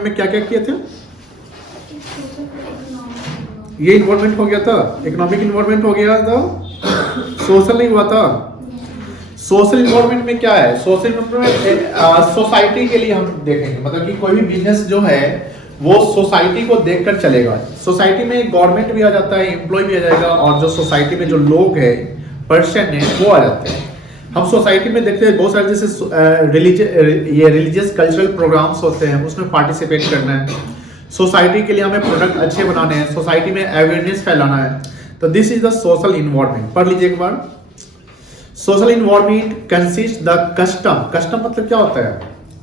Environment में क्या क्या किए थे? ये इन्वायरमेंट हो गया था, इकोनॉमिक इन्वायरमेंट हो गया था, सोशल नहीं हुआ था। सोशल इन्वायरमेंट में क्या है? सोशल इन्वायरमेंट सोसाइटी के लिए हम देखेंगे, मतलब कि कोई भी बिजनेस जो है वो सोसाइटी को देखकर चलेगा। सोसाइटी में गवर्नमेंट भी आ जाता है, एम्प्लॉय भी आ जाएगा, और जो सोसाइटी में जो लोग हैं, पर्सन है, वो आ जाते हैं। हम सोसाइटी में देखते हैं बहुत सारे जैसे रिलीजियस कल्चरल प्रोग्राम्स होते हैं, उसमें पार्टिसिपेट करना है। सोसाइटी के लिए हमें प्रोडक्ट अच्छे बनाने हैं, सोसाइटी में अवेयरनेस फैलाना है। तो this is the social environment. पढ़ लीजिए एक बार। Social environment consist the custom. Custom मतलब क्या होता है?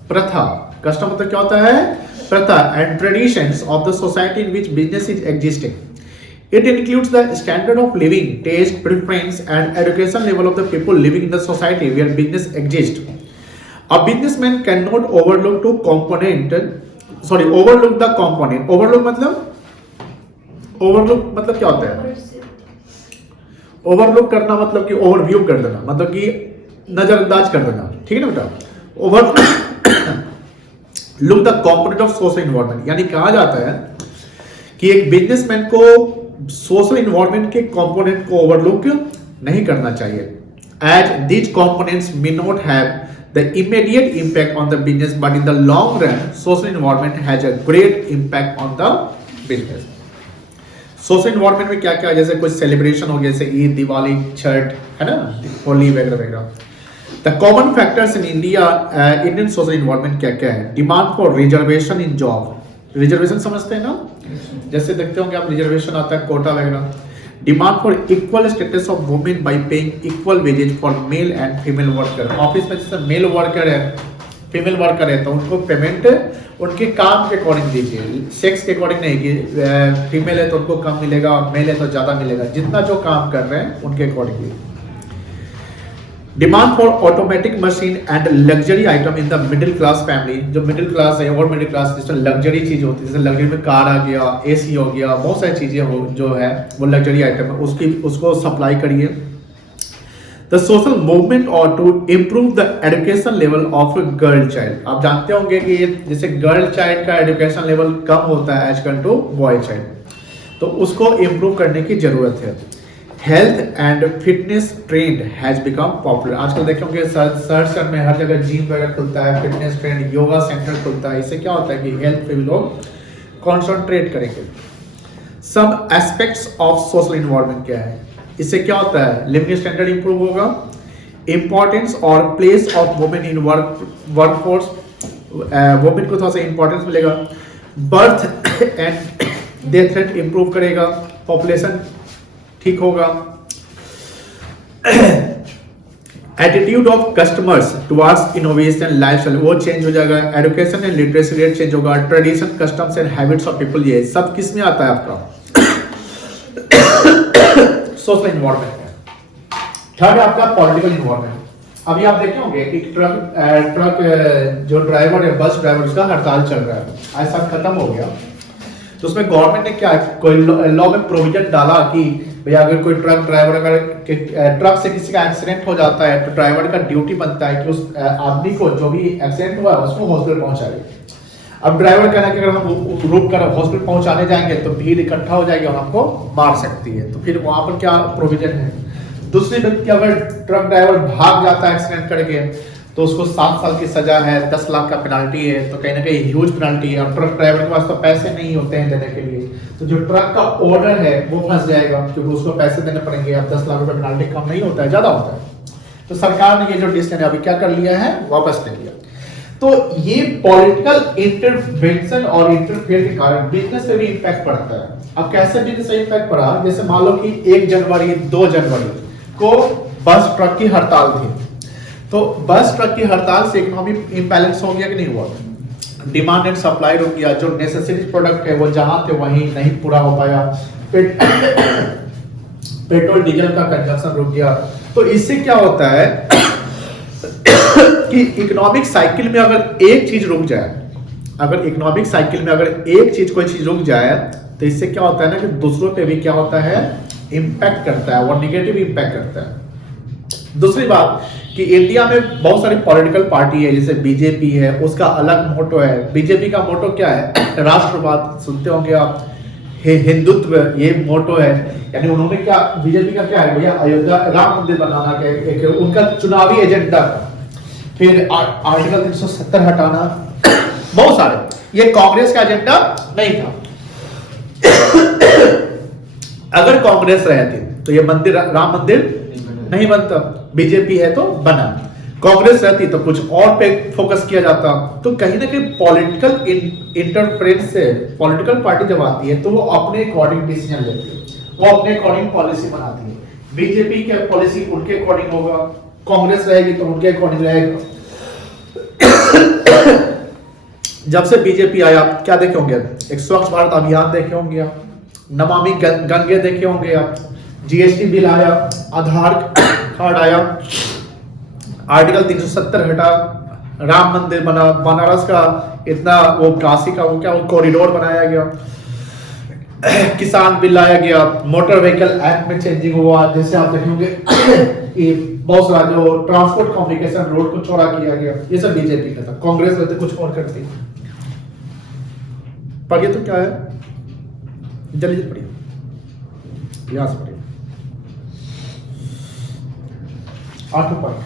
प्रथा। कस्टम मतलब क्या होता है? प्रथा and traditions of the society in which business is existing. It includes the standard of living, taste, preference, and education level of the people living in the society where business exists. A businessman cannot overlook the component. Overlook मतलब क्या होता है? Overlook करना मतलब कि overview कर देना, मतलब कि नजरअंदाज कर देना, ठीक है ना बेटा? Overlook the component of social environment, यानी कहा जाता है कि एक बिजनेसमैन को सोशल इन्वायरमेंट के कंपोनेंट को ओवरलुक नहीं करना चाहिए, as these components may not have the immediate impact on the business, but in the long run social environment has a great impact on the business. Social environment में क्या क्या है? जैसे कुछ सेलिब्रेशन हो गया, जैसे ईद, दिवाली, छठ, है ना, होली वगैरह वगैरह। The common factors in India, Indian social environment क्या क्या है? Demand for reservation in job. Reservation समझते हैं ना, जैसे देखते होंगे आप, रिजर्वेशन आता है, कोटा वगैरह। Demand for equal status of women by paying equal wages for male and female worker. Office में जैसे मेल वर्कर है, फीमेल वर्कर है, तो उनको पेमेंट उनके काम के अकॉर्डिंग दीजिए, सेक्स के अकॉर्डिंग नहीं कि फीमेल है तो उनको कम मिलेगा, मेल है तो ज्यादा मिलेगा, जितना जो काम कर रहे हैं उनके accordingly. Demand for automatic machine and luxury item in the middle class family. जो मिडिल क्लास है और मिडिल क्लास जिसमें लग्जरी चीज होती है, जैसे लग्जरी में कार आ गया, एसी हो गया, बहुत सारी चीजें हो जो है वो लग्जरी आइटम है, उसको सप्लाई करिए। द सोशल मूवमेंट और to improve the education level of girl child. आप जानते होंगे कि जैसे गर्ल चाइल्ड का एजुकेशन लेवल कम होता है as compared to boy child, तो उसको इम्प्रूव करने की जरूरत है। Health and fitness trend has become popular. आजकल देखे होंगे शहर में हर जगह जिम वगैरह खुलता है, फिटनेस ट्रेंड, योगा सेंटर खुलता है। इससे क्या होता है कि हेल्थ पे भी लोग कॉन्सेंट्रेट करेंगे। Some aspects of social environment क्या है? इससे क्या होता है? लिविंग स्टैंडर्ड इंप्रूव होगा, इंपॉर्टेंस और place of women in workforce, women को थोड़ा सा इंपॉर्टेंस मिलेगा। Birth and death rate improve करेगा, पॉपुलेशन ठीक होगा। Attitude of customers towards innovation lifestyle वो चेंज हो जाएगा। Education and literacy rate change होगा। Tradition, customs and habits of people, ये सब किस में आता है आपका? सोशल इन्वायरमेंट में। थर्ड आपका पॉलिटिकल इन्वायरमेंट। अभी आप देखे होंगे कि ट्रक जो ड्राइवर है, बस ड्राइवर, उसका हड़ताल चल रहा है, आज साल खत्म हो गया। तो उसमें गवर्नमेंट ने क्या, कोई लॉ में प्रोविजन डाला कि भैया अगर कोई ट्रक ड्राइवर, अगर ट्रक से किसी का एक्सीडेंट हो जाता है तो ड्राइवर का ड्यूटी बनता है कि उस आदमी को, जो भी एक्सीडेंट हुआ है, उसको हॉस्पिटल पहुंचाए। अब ड्राइवर कहना कि अगर हम रुक कर हॉस्पिटल पहुंचाने जाएंगे तो भीड़ इकट्ठा हो जाएगी और हमको मार सकती है, तो फिर वहां पर क्या प्रोविजन है? दूसरी व्यक्ति अगर ट्रक ड्राइवर भाग जाता है एक्सीडेंट करके तो उसको 7 साल की सजा है, 10 लाख का पेनाल्टी है, तो कहीं ना कहीं ह्यूज पेनाल्टी है। और ट्रक ड्राइवर के पास तो पैसे नहीं होते हैं देने के लिए, तो जो ट्रक का ओनर है वो फंस जाएगा क्योंकि उसको पैसे देने पड़ेंगे। अब 10 लाख रुपए पेनाल्टी कम नहीं होता है, ज्यादा होता है। तो सरकार ने ये जो डिसीजन अभी क्या कर लिया है, वापस ले लिया। तो ये पॉलिटिकल इंटरवेंशन और इंटरफेयर के कारण बिजनेस पे भी इंपैक्ट पड़ता है। अब कैसे बिजनेस पे इंपैक्ट पड़ा? जैसे मान लो कि 1 जनवरी 2 जनवरी को बस ट्रक की हड़ताल थी, तो बस ट्रक की हड़ताल से इकोनॉमिक इंबैलेंस हो गया कि नहीं हुआ? डिमांड एंड सप्लाई रुक गया, जो नेसेसरी प्रोडक्ट है वो जहां थे वहीं नहीं पूरा हो पाया, पेट्रोल डीजल का कंजम्पशन रुक गया। तो इससे क्या होता है कि इकोनॉमिक साइकिल में अगर एक चीज रुक जाए, अगर इकोनॉमिक साइकिल में अगर एक चीज कोई चीज रुक जाए तो इससे क्या होता है ना कि दूसरों पे भी क्या होता है, इंपैक्ट करता है, वो निगेटिव इंपैक्ट करता है। दूसरी बात कि इंडिया में बहुत सारी पॉलिटिकल पार्टी है, जैसे बीजेपी है, उसका अलग मोटो है। बीजेपी का मोटो क्या है? राष्ट्रवाद, सुनते होंगे आप, हिंदुत्व, ये मोटो है। यानी उन्होंने क्या, बीजेपी का क्या है भैया, अयोध्या राम मंदिर बनाना के एक उनका चुनावी एजेंडा था। फिर आर्टिकल 370 हटाना, बहुत सारे। ये कांग्रेस का एजेंडा नहीं था। अगर कांग्रेस रहती तो ये मंदिर, राम मंदिर नहीं बनता। बीजेपी है तो बना। कांग्रेस रहती तो कुछ और पे फोकस किया जाता। तो कहीं ना कहीं पॉलिटिकल इंटरफेरेंस से पॉलिटिकल पार्टी जब आती है तो वो अपने अकॉर्डिंग डिसीजन लेती है, वो अपने अकॉर्डिंग पॉलिसी बनाती है। बीजेपी की पॉलिसी उनके अकॉर्डिंग होगा, कांग्रेस रहेगी तो उनके अकॉर्डिंग रहेगा। जब से बीजेपी आया, क्या देखे होंगे? एक स्वच्छ भारत अभियान देखे होंगे आप, नमामि गंगे देखे होंगे आप, जीएसटी बिल आया, आधार कार्ड आया, आर्टिकल 370 हटा, राम मंदिर बना, बनारस का इतना वो काशी का वो क्या वो कॉरिडोर बनाया गया, किसान बिल लाया गया, मोटर व्हीकल एक्ट में चेंजिंग हुआ, जैसे आप देखेंगे कि बहुत सारा जो ट्रांसपोर्ट कम्युनिकेशन रोड को चौड़ा किया गया। ये सब बीजेपी का था। कांग्रेस रहते कुछ और करती। पर ये तो क्या है, जल्दी पढ़िए, यहां से पढ़िए। 8 पॉइंट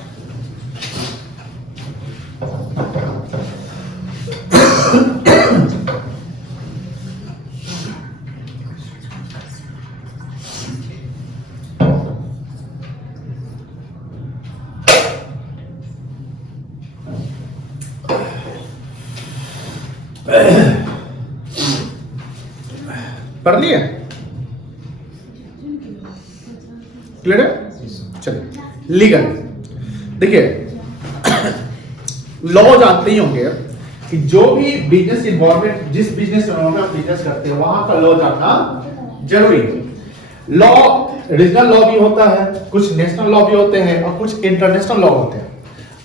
पढ़ लिए? क्लियर है? चलिए, लीगल देखिए, लॉ जानते ही होंगे कि जो भी बिजनेस इन्वॉल्वमेंट, जिस बिजनेस इन्वॉल्वमेंट आप बिजनेस करते हैं वहां का लॉ जानना जरूरी है। लॉ रीजनल लॉ भी होता है, कुछ नेशनल लॉ भी होते हैं और कुछ इंटरनेशनल लॉ होते हैं।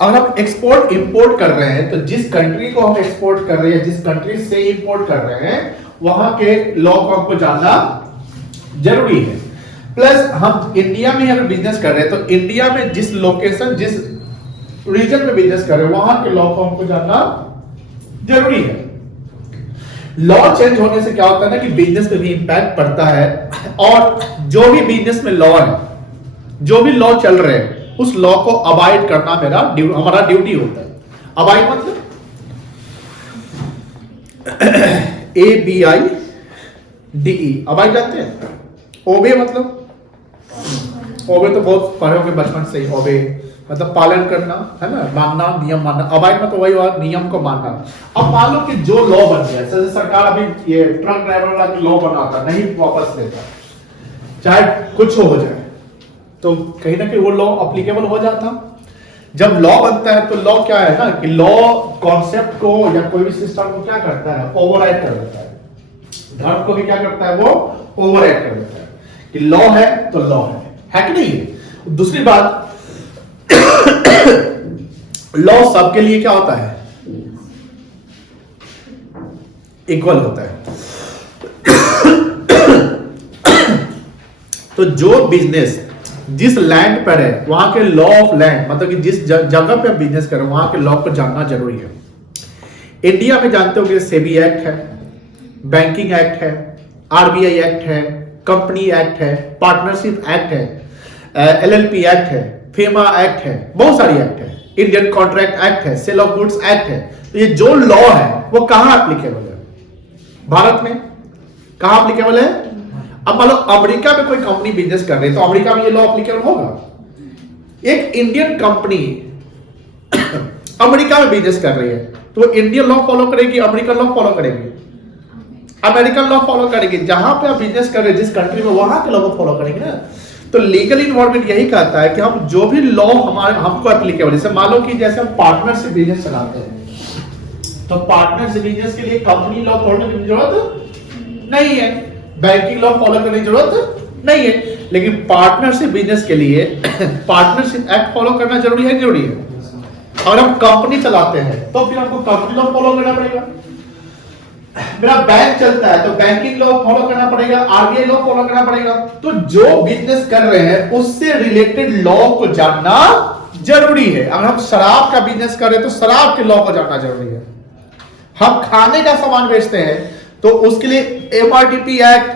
अगर हम एक्सपोर्ट इंपोर्ट कर रहे हैं तो जिस कंट्री को हम एक्सपोर्ट कर रहे हैं, जिस कंट्री से इंपोर्ट कर रहे हैं, वहां के लॉ को हमको जानना जरूरी है। प्लस हम इंडिया में अगर बिजनेस कर रहे हैं तो इंडिया में जिस लोकेशन, जिस रीजन में बिजनेस कर रहे हैं वहां के लॉ को हमको जानना जरूरी है। लॉ चेंज होने से क्या होता है ना कि बिजनेस पे भी इंपैक्ट पड़ता है। और जो भी बिजनेस में लॉ है, जो भी लॉ चल रहे हैं, उस लॉ को अवॉइड करना हमारा ड्यूटी होता है। अवॉइड मतलब ABIDE, अवॉइड जानते हैं? ओबे मतलब, ओबे तो बहुत पढ़े होंगे बचपन से ही। ओबे मतलब पालन करना, है ना, मानना, नियम मानना। अवॉइड मतलब वही हुआ, नियम को मानना। अब मान लो कि जो लॉ बन गया, जैसे सरकार अभी ये ट्रक ड्राइवर वाला लॉ बनाता, नहीं वापस देता, चाहे कुछ हो जाए, तो कहीं ना कहीं वो लॉ अप्लीकेबल हो जाता। जब लॉ बनता है तो लॉ क्या है ना कि लॉ कॉन्सेप्ट को या कोई भी सिस्टम को क्या करता है, ओवरराइड कर देता है। धर्म को भी क्या करता है, वो ओवरराइड कर देता है कि लॉ है तो लॉ है कि नहीं। दूसरी बात, लॉ सबके लिए क्या होता है, इक्वल होता है। तो जो बिजनेस जिस लैंड पर है वहां के लॉ ऑफ लैंड, मतलब कि जिस जगह पे आप बिजनेस कर रहे हो वहां के लॉ को जानना जरूरी है। इंडिया में जानते हो कि सेबी एक्ट है, बैंकिंग एक्ट है, RBI एक्ट है, कंपनी एक्ट है, पार्टनरशिप एक्ट है, LLP एक्ट है, फेमा एक्ट है, बहुत सारी एक्ट है, इंडियन कॉन्ट्रैक्ट एक्ट है, सेल ऑफ गुड्स एक्ट है। तो ये जो लॉ है वो कहां एप्लीकेबल है? भारत में कहां एप्लीकेबल है? अब मान लो अमेरिका में कोई कंपनी बिजनेस कर रही है तो अमेरिका में ये लॉ एप्लीकेबल होगा। एक इंडियन कंपनी अमेरिका में बिजनेस कर रही है तो वो इंडियन लॉ फॉलो करेगी, अमेरिकन लॉ फॉलो करेगी? अमेरिकन लॉ फॉलो करेगी। जहां पे आप बिजनेस कर रहे हैं जिस कंट्री में, वहां के लॉ को फॉलो करेंगे ना। तो लीगल इन्वॉल्वमेंट यही कहता है कि हम जो भी लॉ हमको एप्लीकेबल, जैसे मान लो कि जैसे हम पार्टनरशिप बिजनेस चलाते हैं तो पार्टनरशिप बिजनेस के लिए कंपनी लॉ फॉलो करने की जरूरत नहीं है, बैंकिंग लॉ फॉलो करने की जरूरत नहीं है। लेकिन पार्टनरशिप बिजनेस के लिए पार्टनरशिप एक्ट फॉलो करना जरूरी है, जरूरी है। अगर हम कंपनी चलाते हैं तो फिर हमको कंपनी लॉ फॉलो करना पड़ेगा। मेरा बैंक चलता है तो बैंकिंग लॉ फॉलो करना पड़ेगा, RBI लॉ फॉलो करना पड़ेगा। तो जो बिजनेस कर रहे हैं उससे रिलेटेड लॉ को जानना जरूरी है। अगर हम शराब का बिजनेस करें तो शराब के लॉ को जानना जरूरी है। हम खाने का सामान बेचते हैं तो उसके लिए एमआरटीपी एक्ट,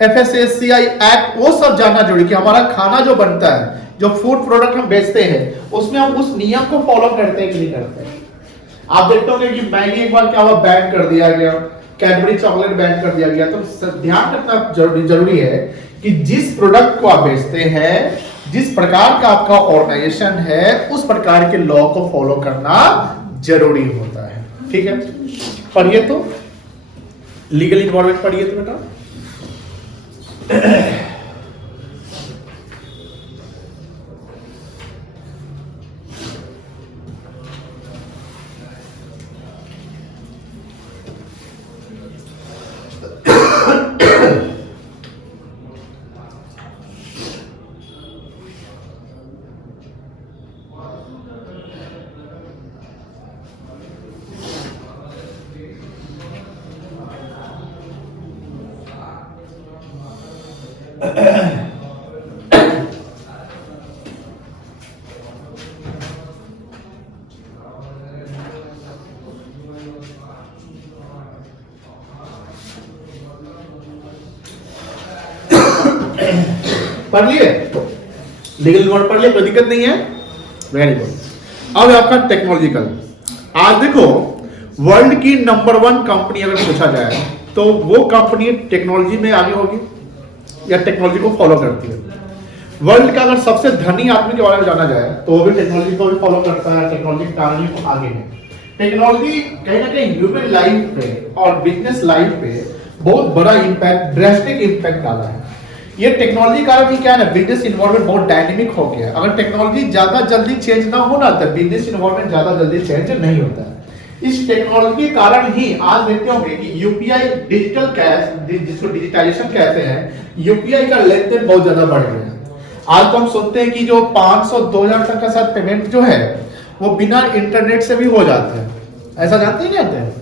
एफएसएससीआई एक्ट, वो सब जानना जरूरी कि हमारा खाना जो बनता है, जो फूड प्रोडक्ट हम बेचते हैं, उसमें हम उस नियम को फॉलो करते हैं कि नहीं करते हैं। आप देखते होंगे कि मैगी एक बार क्या हुआ, बैन कर दिया गया, कैडबरी चॉकलेट बैन कर दिया गया। तो ध्यान रखना जरूरी है कि जिस प्रोडक्ट को आप बेचते हैं, जिस प्रकार का आपका ऑर्गेनाइजेशन है, उस प्रकार के लॉ को फॉलो करना जरूरी होता है। ठीक है, पढ़िए तो लीगल इन्वॉल्वमेंट पढ़िए तो बेटा। पढ़ लिए लीगल वर्ड, पढ़ लिए, कोई दिक्कत नहीं है। Very good. अब आपका टेक्नोलॉजिकल। आज देखो वर्ल्ड की नंबर 1 कंपनी अगर पूछा जाए तो वो कंपनी टेक्नोलॉजी में आगे होगी या टेक्नोलॉजी को फॉलो करती है। वर्ल्ड का अगर सबसे धनी आदमी के बारे में जाना जाए तो वो भी टेक्नोलॉजी को भी फॉलो करता है, टेक्नोलॉजी के कारण ही आगे है। टेक्नोलॉजी कहीं ना कहीं ह्यूमन लाइफ पे और बिजनेस लाइफ पे बहुत बड़ा इंपैक्ट, ड्रास्टिक इंपैक्ट डाला है। ये टेक्नोलॉजी कारण ही क्या है ना, बिजनेस इन्वायरमेंट बहुत डायनेमिक हो गया है। अगर टेक्नोलॉजी ज्यादा जल्दी चेंज ना हो ना तो बिजनेस इन्वायरमेंट ज्यादा जल्दी चेंज नहीं होता है। इस टेक्नोलॉजी के कारण ही आज देखते होंगे कि यूपीआई, डिजिटल कैश, जिसको डिजिटाइजेशन कहते हैं, यूपीआई का लेन देन बहुत ज्यादा बढ़ गया है। आज तो हम सुनते हैं कि जो 500-2000 तक का साथ पेमेंट जो है वो बिना इंटरनेट से भी हो जाता है। ऐसा जानते ही नहीं हैं?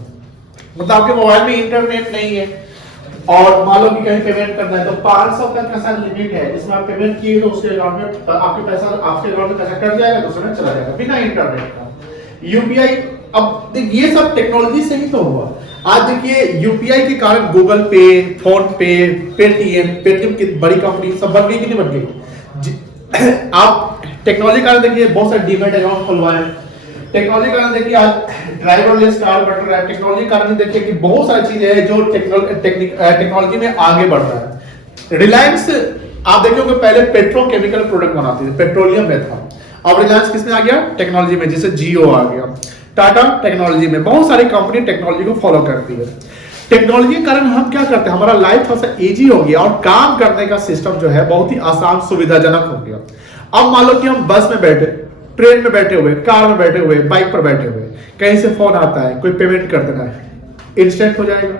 मतलब आपके मोबाइल में इंटरनेट नहीं है और मान लो कि कहीं पेमेंट करना है तो 500 तक का साथ लिमिट है, जिसमें आप पेमेंट किए तो उसके अकाउंट में आपके अकाउंट में पैसा कट जाएगा, दूसरे में चला जाएगा बिना इंटरनेट का। यूपीआई, अब ये सब टेक्नोलॉजी से ही तो हुआ। आज देखिए यूपीआई के कारण गूगल पे, फोन पे, पेटीएम की बड़ी कंपनी सब बन गई कि नहीं बन गई। आप टेक्नोलॉजी कारण देखिए बहुत सारे डीमैट अकाउंट खुलवाए, टेक्नोलॉजी कारण देखिए आज ड्राइवरलेस कार बन रहा है, टेक्नोलॉजी कारण देखिए कि बहुत सारी चीजें हैं जो टेक्नोलॉजी में आगे बढ़ रहा है। रिलायंस आप देखोगे पहले पेट्रोकेमिकल प्रोडक्ट बनाती थी, पेट्रोलियम में था, अब रिलायंस किसमें आ गया, टेक्नोलॉजी में, जैसे जियो आ गया, टाटा टेक्नोलॉजी में। बहुत सारी कंपनी टेक्नोलॉजी को फॉलो करती है। टेक्नोलॉजी के कारण हम क्या करते हैं, हमारा लाइफ थोड़ा सा इजी हो गया और काम करने का सिस्टम जो है बहुत ही आसान, सुविधाजनक हो गया। अब मान लो कि हम बस में बैठे, ट्रेन में बैठे हुए, कार में बैठे हुए, बाइक पर बैठे हुए, कहीं से फोन आता है, कोई पेमेंट कर देना है, इंस्टेंट हो जाएगा।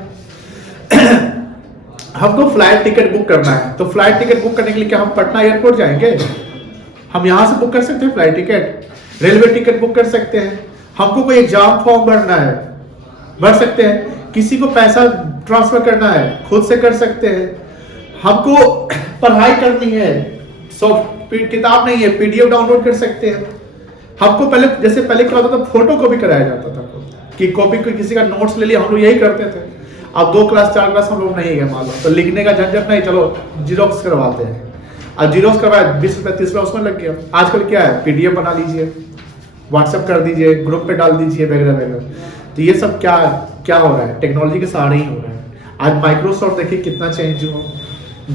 हमको फ्लाइट टिकट बुक करना है तो फ्लाइट टिकट बुक करने के लिए क्या हम पटना एयरपोर्ट जाएंगे? हम यहां से बुक कर सकते हैं flight ticket, railway ticket book कर सकते हैं। हमको कोई एग्जाम फॉर्म भरना है, भर सकते हैं। किसी को पैसा ट्रांसफर करना है, खुद से कर सकते हैं। हमको पढ़ाई करनी है, किताब नहीं है, पीडीएफ डाउनलोड कर सकते हैं। हमको पहले क्या होता था, फोटो कॉपी कराया जाता था कि कॉपी कोई किसी का नोट्स ले लिया, हम लोग यही करते थे। अब 2 क्लास 4 क्लास हम लोग नहीं गए मालूम, तो लिखने का झंझट नहीं, चलो जीरोक्स करवाते हैं। अब जीरोक्स करवाया 20 रुपए 30 रुपए उसमें लग गया। आजकल क्या है, पीडीएफ बना लीजिए, व्हाट्सएप कर दीजिए, ग्रुप पे डाल दीजिए वगैरह वगैरह। तो ये सब क्या हो रहा है, टेक्नोलॉजी के सहारे ही हो रहा है। आज माइक्रोसॉफ्ट देखिए कितना चेंज हुआ,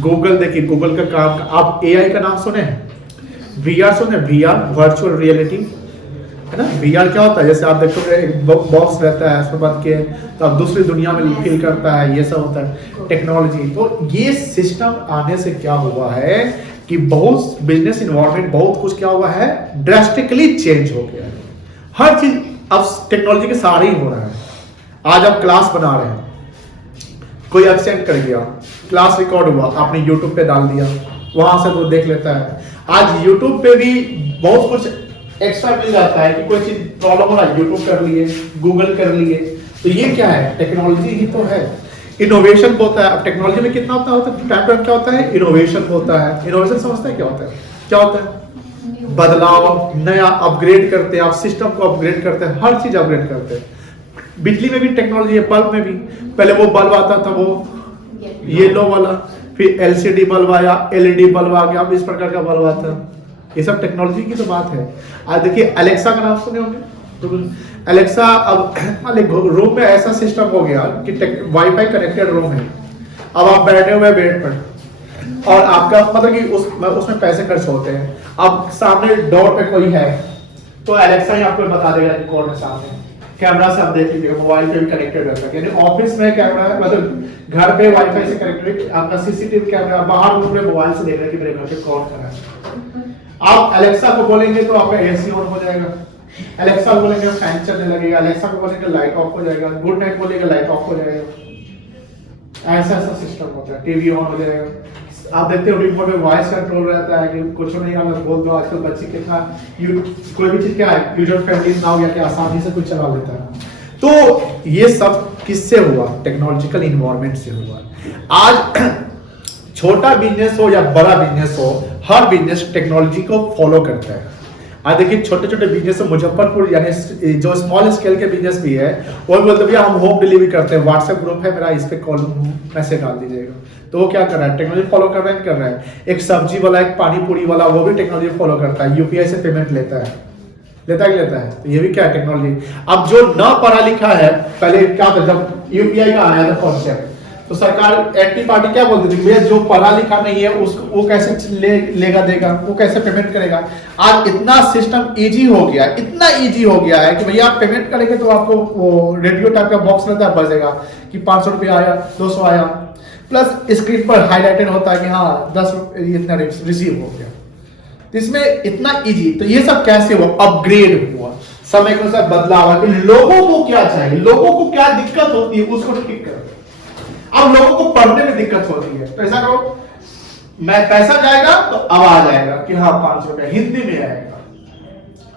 गूगल देखिए, गूगल का काम, आप एआई का नाम सुने हैं, वीआर सुने, वीआर वर्चुअल रियलिटी है ना। वीआर क्या होता है, जैसे आप देखोगे एक बॉक्स रहता है, उसमें बंद के तो आप दूसरी दुनिया में फील करता है, ये सब होता है टेक्नोलॉजी। तो ये सिस्टम आने से क्या हुआ है कि बहुत बिजनेस इन्वायरमेंट, बहुत कुछ क्या हुआ है, ड्रास्टिकली चेंज हो गया है। हर चीज अब टेक्नोलॉजी के सहारे ही हो रहा है। आज आप क्लास बना रहे हैं, कोई एब्सेंट कर गया, क्लास रिकॉर्ड हुआ, आपने यूट्यूब पे डाल दिया, वहां से वो देख लेता है। आज यूट्यूब पे भी बहुत कुछ एक्स्ट्रा मिल जाता है कि कोई चीज प्रॉब्लम हो रहा है, यूट्यूब कर लिए, गूगल कर लिए। तो ये क्या है, टेक्नोलॉजी ही तो है। इनोवेशन होता है। अब टेक्नोलॉजी में कितना होता है, टाइम क्या होता है, इनोवेशन होता है। इनोवेशन समझते हैं क्या होता है, क्या होता है? बदलाव, नया अपग्रेड करते हैं, आप सिस्टम को अपग्रेड करते हैं, हर चीज अपग्रेड करते हैं। बिजली में भी टेक्नोलॉजी है, बल्ब में भी। पहले वो बल्ब आता था वो येलो वाला, फिर एलसीडी बल्ब आया, एलईडी बल्ब आ गया, अब इस प्रकार का बल्ब आता है। ये सब टेक्नोलॉजी की तो बात है। आज देखिए अलेक्सा का नाम सुने होंगे, तो अलेक्सा अब रूम में ऐसा सिस्टम हो गया कि वाईफाई कनेक्टेड रूम है। अब आप बैठे हुए बेड पर और आपका मतलब कि उसमें पैसे खर्च होते हैं। अब सामने डोर पे कोई है तो अलेक्सा ही आपको बता देगा कि कौन है सामने। कैमरा से आप देख लीजिएगा, मोबाइल पे भी कनेक्टेड रहता है। यानी ऑफिस में कैमरा है, मतलब घर पे वाईफाई से कनेक्टेड, आपका सीसीटीवी कैमरा, बाहर रूम में मोबाइल से देख रहा है कि मेरे घर पे कौन खड़ा है। आप अलेक्सा को बोलेंगे तो आपका एसी ऑन हो जाएगा, अलेक्सा को बोलेंगे फैन चलने लगेगा, अलेक्सा को बोलेंगे लाइट ऑफ हो जाएगा, गुड नाइट बोलेंगे लाइट ऑफ हो जाएगा। ऐसा ऐसा सिस्टम होता है। टीवी ऑन हो जाएगा। आप देखते हो रिमोट में वॉइस कंट्रोल रहता है कि कुछ नहीं आना बोल दो। आजकल बच्चे कितना कोई भी चीज क्या है यूजर फ्रेंडली ना हो गया कि आसानी से कुछ चला लेता है। तो ये सब किससे हुआ? टेक्नोलॉजिकल इन्वायरमेंट से हुआ। आज छोटा बिजनेस हो या बड़ा बिजनेस हो, हर बिजनेस टेक्नोलॉजी को फॉलो करता है। आज देखिए छोटे छोटे बिजनेस मुजफ्फरपुर यानी जो स्मॉल स्केल के बिजनेस भी है वो बोलते भैया हम होम डिलीवरी करते हैं, व्हाट्सएप ग्रुप है मेरा, इस पे कॉल मैसेज डाल दीजिएगा। तो वो क्या कर रहा है? टेक्नोलॉजी फॉलो कर रहा है, कर रहा है। एक सब्जी वाला, एक पानी पूरी वाला, वो भी टेक्नोलॉजी फॉलो करता है, यूपीआई से पेमेंट लेता है। तो ये भी क्या है? टेक्नोलॉजी। अब जो न पढ़ा लिखा है, पहले क्या था जब यूपीआई का आया था कॉन्सेप्ट, तो सरकार एंटी पार्टी क्या बोलती थी, भैया जो पढ़ा लिखा नहीं है उसको वो कैसे लेगा देगा, वो कैसे पेमेंट करेगा। आज इतना सिस्टम इजी हो गया, इतना इजी हो गया है कि भैया आप पेमेंट करेंगे तो आपको वो रेडियो टाइप का बॉक्स रहता है, बजेगा कि 500 रुपया आया, 200 आया, प्लस स्क्रीन पर हाईलाइटेड होता है कि हाँ 10 इतना रिसीव हो गया। तो इसमें इतना इजी। तो ये सब कैसे हुआ? अपग्रेड हुआ, समय के साथ बदलाव हुआ कि लोगों को क्या चाहिए, लोगों को क्या दिक्कत होती है उसको ठीक करो। अब लोगों को पढ़ने में दिक्कत होती है, तो ऐसा करो, मैं पैसा जाएगा तो अब आ जाएगा कि हाँ 500 रुपया हिंदी में आएगा।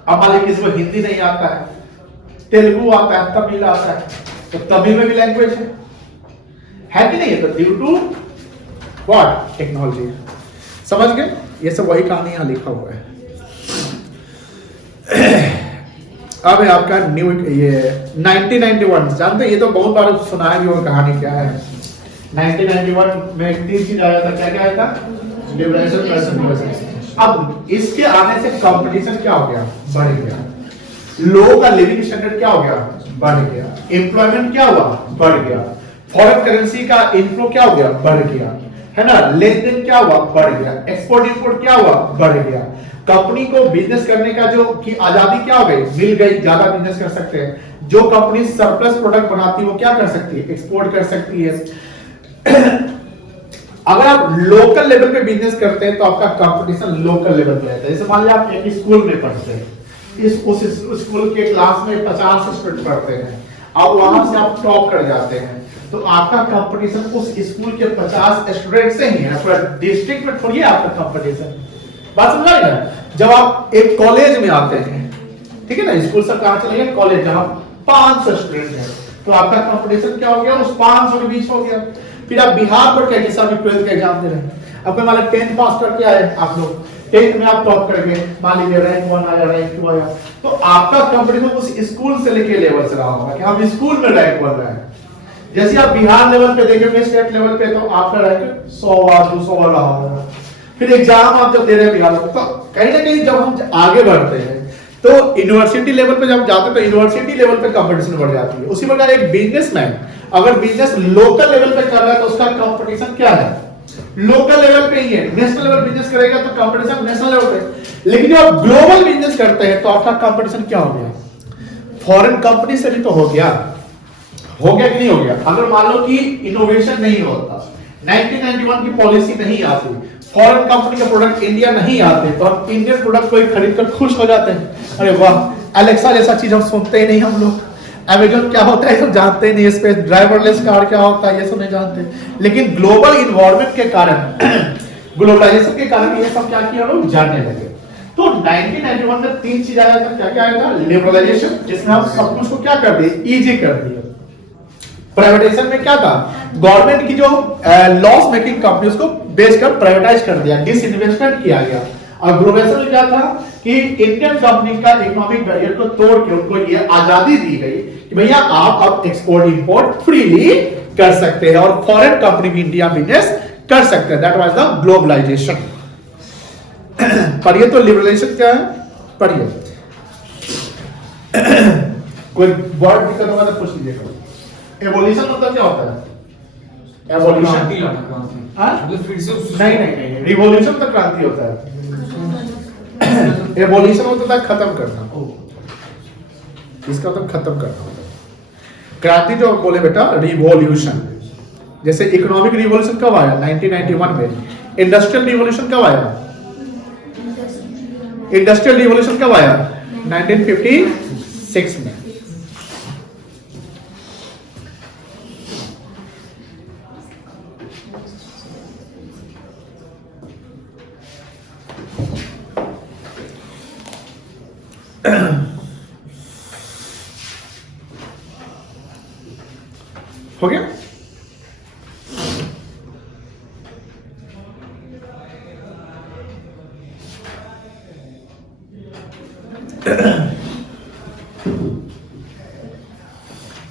अब मान लीजिए किसी को हिंदी नहीं आता है, तेलुगु आता है, तमिल आता है, तो तमिल में भी लैंग्वेज है कि नहीं है? तो ड्यू टू व्हाट? टेक्नोलॉजी। समझ गए? ये सब वही कहानी यहां लिखा हुआ है। अब है आपका न्यू ये 1991 जानते हैं, ये तो बहुत बार सुना है वो कहानी क्या है। 1991 में 3 चीज आया था। क्या क्या आया था? Liberation, person. अब इसके आने से कंपटीशन क्या हो गया? बढ़ गया। लोगों का लिविंग स्टैंडर्ड क्या हो गया? बढ़ गया। एम्प्लॉयमेंट क्या हुआ? बढ़ गया। फॉरेन करेंसी का इनफ्लो क्या हो गया? बढ़ गया, है ना। लेन देन क्या हुआ? बढ़ गया। एक्सपोर्ट इंपोर्ट क्या हुआ? बढ़ गया। कंपनी को बिजनेस करने का जो की आजादी क्या हो गई? मिल गई, ज्यादा बिजनेस कर सकते हैं। जो कंपनी सरप्लस प्रोडक्ट बनाती है वो क्या कर सकती है? एक्सपोर्ट कर सकती है। अगर आप लोकल लेवल पे बिजनेस करते हैं तो आपका कंपटीशन लोकल लेवल पे रहता है। जैसे मान लीजिए आप एक स्कूल में पढ़ते हैं, उस स्कूल के क्लास में 50 स्टूडेंट पढ़ते हैं, अब वहां से आप टॉप कर जाते हैं, तो आपका कंपटीशन उस स्कूल के 50 स्टूडेंट से ही है, पूरा डिस्ट्रिक्ट में थोड़ी है आपका कंपटीशन। बात समझ रहे हैं? जब आप एक कॉलेज में आते हैं, ठीक है ना, स्कूल से कहां चले गए? कॉलेज, जहां 500 स्टूडेंट हैं, तो आपका कंपटीशन क्या हो गया? उस 500 के बीच हो गया। फिर आप बिहार बोर्ड के जैसा भी 12th का एग्जाम दे रहे हैं, अब मान लो 10th पास करके आए आप लोग, 10th में आप टॉप कर गए, मान लीजिए रैंक 1 आया, रैंक 2 आया, तो आपका कंपटीशन उस स्कूल से लेके लेवल से रहा होगा कि हम स्कूल में रैंक 1 रहे हैं। जैसे आप बिहार लेवल पे देखेंगे, स्टेट लेवल पे, तो आपका रैंक 100 200 रहा होगा। फिर एग्जाम आप जब दे रहे हैं बिहार में, तो कहीं ना कहीं जब हम आगे बढ़ते हैं तो यूनिवर्सिटी लेवल पे जब जाते हैं तो यूनिवर्सिटी लेवल पे कंपटीशन बढ़ जाती है। उसी प्रकार एक बिजनेसमैन अगर बिजनेस लोकल लेवल पे कर रहा है तो उसका कंपटीशन क्या है? लोकल लेवल पे ही है। नेशनल लेवल बिजनेस करेगा तो कंपटीशन नेशनल लेवल पे। लेकिन जब आप ग्लोबल बिजनेस करते हैं तो आपका कंपटीशन क्या हो गया? फॉरेन कंपनी से भी तो हो गया कि नहीं हो गया? अगर मान लो कि इनोवेशन नहीं होता, 1991 की पॉलिसी नहीं आती, फॉरेन कंपनी का प्रोडक्ट इंडिया नहीं आते, तो हम इंडियन प्रोडक्ट को खरीद कर खुश हो जाते हैं। अरे वाह, अलेक्सा जैसा चीज हम सुनते ही नहीं हम लोग। अमेज़न क्या होता है हम जानते ही नहीं, इस पे ड्राइवरलेस कार क्या होता है ये सब नहीं जानते। लेकिन ग्लोबल इन्वायरमेंट के कारण, ग्लोबलाइजेशन के कारण ये सब क्या किया लोग जानने लगे। तो 1991 में 3 चीज आया था। क्या क्या आया था? लिबरलाइजेशन, जिसमें हम सब कुछ को क्या कर दिए? इजी कर दिया। प्राइवेटाइजेशन में क्या था? गवर्नमेंट की जो लॉस मेकिंग कंपनीज को बेच कर प्राइवेटाइज कर दिया, डिसइन्वेस्टमेंट किया गया। और ग्लोबलाइजेशन में क्या था कि इंडियन कंपनी का इकोनॉमिक बैरियर को तोड़ के उनको ये आजादी दी गई कि भैया आप अब एक्सपोर्ट इंपोर्ट फ्रीली कर सकते हैं और फॉरेन कंपनी भी इंडिया बिजनेस कर सकते हैं। That was the globalisation. पढ़िए तो लिबरलाइजेशन क्या है, पढ़िए। कोई वर्ड दिक्कत होगा तो पूछ लीजिएगा। एवोल्यूशन मतलब क्या होता है? एवोल्यूशन फिर से नहीं, रिवॉल्यूशन तो क्रांति होता है। एवोल्यूशन होता है खत्म करना, इसका मतलब खत्म करना होता है। क्रांति जो बोले बेटा रिवॉल्यूशन। जैसे इकोनॉमिक रिवॉल्यूशन कब आया? 1991 में। इंडस्ट्रियल रिवॉल्यूशन कब आया? इंडस्ट्रियल रिवॉल्यूशन कब आया? 1956 में। हो गया?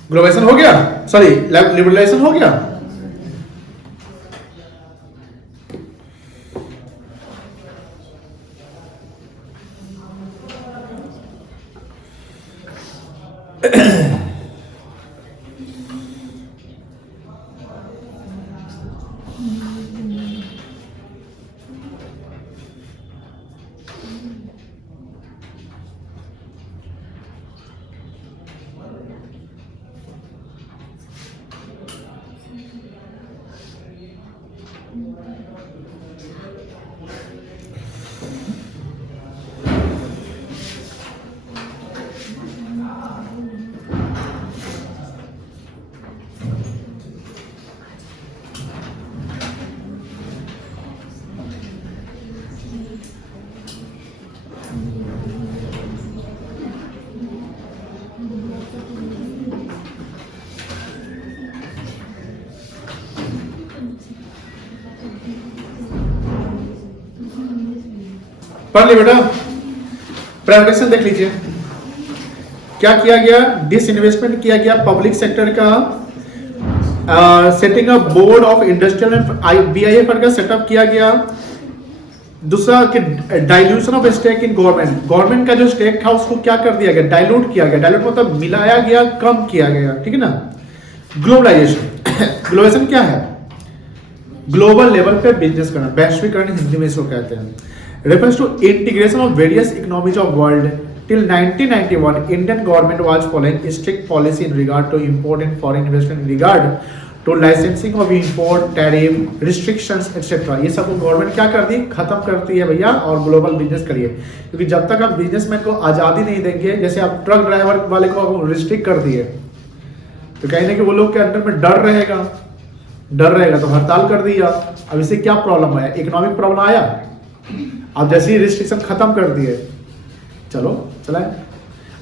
ग्लोबलाइजेशन हो गया, सॉरी लिबरलाइजेशन हो गया। पढ़ ली बेटा, प्राइवेटाइजेशन देख लीजिए। क्या किया गया? डिसइन्वेस्टमेंट किया गया पब्लिक सेक्टर का। Setting up board of industrial and BIF का सेटअप किया गया। दूसरा कि dilution of stake in government. Government का जो स्टेक था उसको क्या कर दिया गया? डाइल्यूट किया गया। डाइल्यूट मतलब मिलाया गया, कम किया गया, ठीक है ना। ग्लोबलाइजेशन ग्लोबलाइजेशन क्या है? ग्लोबल लेवल पे बिजनेस करना, वैश्वीकरण हिंदी में इसको कहते हैं। Refers to integration of various economies of world. Till 1991, Indian government was following strict policy in regard to import and foreign investment in regard to licensing of import, tariff, restrictions, etc. ये सब government क्या कर दी? खत्म करती है भैया, और global business करिए। क्योंकि जब तक आप बिजनेसमैन को आज़ादी नहीं देंगे, जैसे आप ट्रक ड्राइवर वाले को रिस्ट्रिक्ट कर दिए तो कहीं ना कि वो लोग के अंदर में डर रहेगा तो हड़ताल कर दिया। अब इससे क्या प्रॉब्लम आया? इकोनॉमिक प्रॉब्लम आया। अब जैसे ही रिस्ट्रिक्शन खत्म कर दिए, चलो चलाए।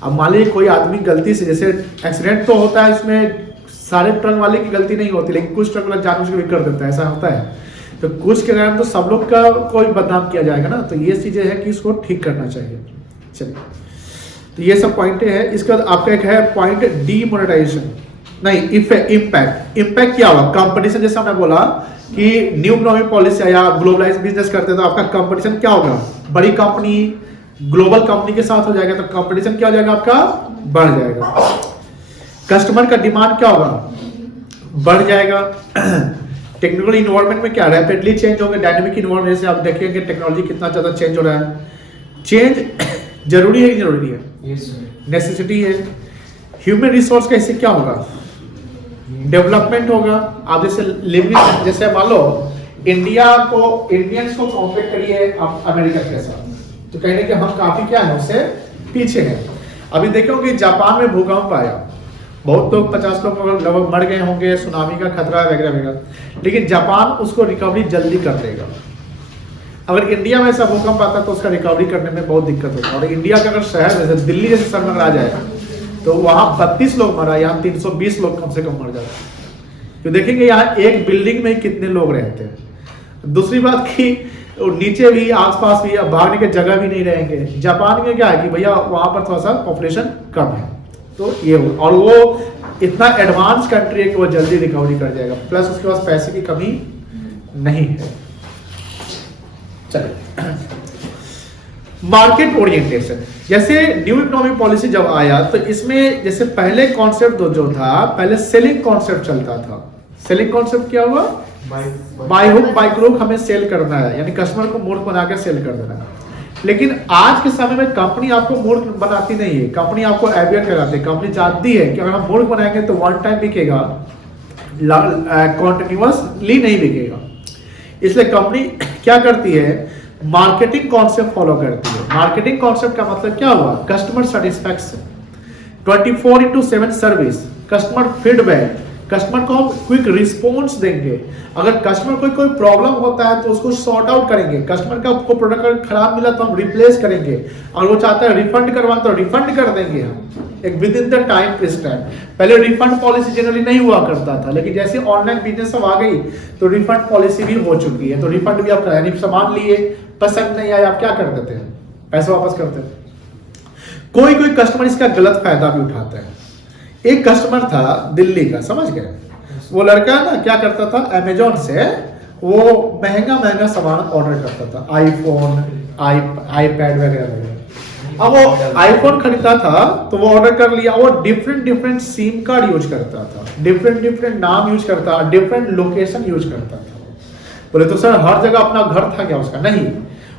अब मान लीजिए कोई आदमी गलती से, जैसे एक्सीडेंट तो होता है, इसमें सारे ट्रक वाले की गलती नहीं होती, लेकिन कुछ ट्रक वाला जानबूझ के भी कर देता है, ऐसा होता है। तो कुछ के कारण तो सब लोग का कोई बदनाम किया जाएगा ना, तो ये चीजें हैं कि इसको ठीक करना चाहिए। चलिए, तो ये सब पॉइंट है। इसके बाद आपका एक है पॉइंट डीमोनेटाइजेशन, नहीं इम्पैक्ट। इम्पैक्ट क्या होगा? कंपटीशन, जैसा हमने बोला कि न्यू इकोनॉमिक पॉलिसी या ग्लोबलाइज बिजनेस करते हैं तो आपका कंपटीशन क्या होगा? बड़ी कंपनी ग्लोबल कंपनी के साथ हो जाएगा तो कंपटीशन क्या हो जाएगा? आपका बढ़ जाएगा। कस्टमर का डिमांड क्या होगा? बढ़ जाएगा। टेक्निकल इन्वायरमेंट में क्या रैपिडली चेंज होगा, डायनेमिक इन्वायरमेंट। जैसे आप देखेंगे टेक्नोलॉजी कितना ज्यादा चेंज हो रहा है। चेंज जरूरी है कि जरूरी है? नेसेसिटी है। ह्यूमन रिसोर्स का इससे क्या होगा? डेवलपमेंट होगा। आप जैसे लिविंग, जैसे मान लो इंडियंस को कॉम्पीट करिए आप अमेरिका के साथ, तो कहने कि हम काफी क्या है, उससे पीछे हैं। अभी देखो कि जापान में भूकंप आया, बहुत लोग 50 लोग लगभग मर गए होंगे, सुनामी का खतरा वगैरह वगैरह, लेकिन जापान उसको रिकवरी जल्दी कर देगा। अगर इंडिया में ऐसा भूकंप आता तो उसका रिकवरी करने में बहुत दिक्कत होता है। और इंडिया का अगर शहर जैसे दिल्ली जैसे शहर में आ जाए तो वहां 32 लोग मरा, यहाँ 320 लोग कम से कम मर जाते। तो देखेंगे यहाँ एक बिल्डिंग में कितने लोग रहते हैं। दूसरी बात कि और नीचे भी आसपास भी अब भागने की जगह भी नहीं रहेंगे। जापान में क्या है कि भैया वहां पर थोड़ा सा पॉपुलेशन कम है, तो ये और वो इतना एडवांस कंट्री है कि वो जल्दी रिकवरी कर जाएगा, प्लस उसके पास पैसे की कमी नहीं है। चलिए, मार्केट ओरिएंटेशन, जैसे न्यू इकोनॉमिक पॉलिसी जब आया तो इसमें जैसे पहले कॉन्सेप्ट जो था, पहले सेलिंग कॉन्सेप्ट चलता था। सेलिंग कॉन्सेप्ट क्या हुआ? बाय हुक बाय क्रूक हमें सेल करना है, यानी कस्टमर को मूर्ख बना के सेल कर देना है। लेकिन आज के समय में कंपनी आपको मूर्ख बनाती नहीं है, कंपनी आपको अवेयर कराती है। कंपनी चाहती है कि अगर हम मूर्ख बनाएंगे तो वन टाइम बिकेगा, कॉन्टिन्यूअसली नहीं बिकेगा। इसलिए कंपनी क्या करती है? मार्केटिंग कॉन्सेप्ट फॉलो करती है। मार्केटिंग कॉन्सेप्ट का मतलब क्या हुआ? Customer satisfaction, 24/7 service, customer feedback, customer को हम क्विक रिस्पॉन्स देंगे। अगर कस्टमर को कोई प्रॉब्लम होता है तो उसको सॉर्ट आउट करेंगे। कस्टमर का आपको प्रोडक्ट खराब मिला तो हम रिप्लेस करेंगे, और वो चाहता है रिफंड करवाना तो रिफंड कर देंगे हम एक with in the time prescribe. पहले रिफंड पॉलिसी जनरली नहीं हुआ करता था, लेकिन जैसे ऑनलाइन बिजनेस सब आ गई तो रिफंड पॉलिसी भी हो चुकी है। तो रिफंड भी आप यानी सामान लिए, पसंद नहीं आया, आप क्या कर देते हैं? पैसे वापस करते हैं। कोई कोई कस्टमर इसका गलत फायदा भी उठाता है। एक कस्टमर था दिल्ली का, समझ गए? वो लड़का ना क्या करता था, अमेजोन से वो महंगा महंगा सामान ऑर्डर करता था, आईफोन, आईपैड वगैरह वगैरह। अब वो आईफोन खरीदता था तो वो ऑर्डर कर लिया, वो different different SIM card use करता था, डिफरेंट डिफरेंट नाम यूज करता, डिफरेंट लोकेशन यूज करता था। बोले तो सर हर जगह अपना घर था क्या उसका? नहीं,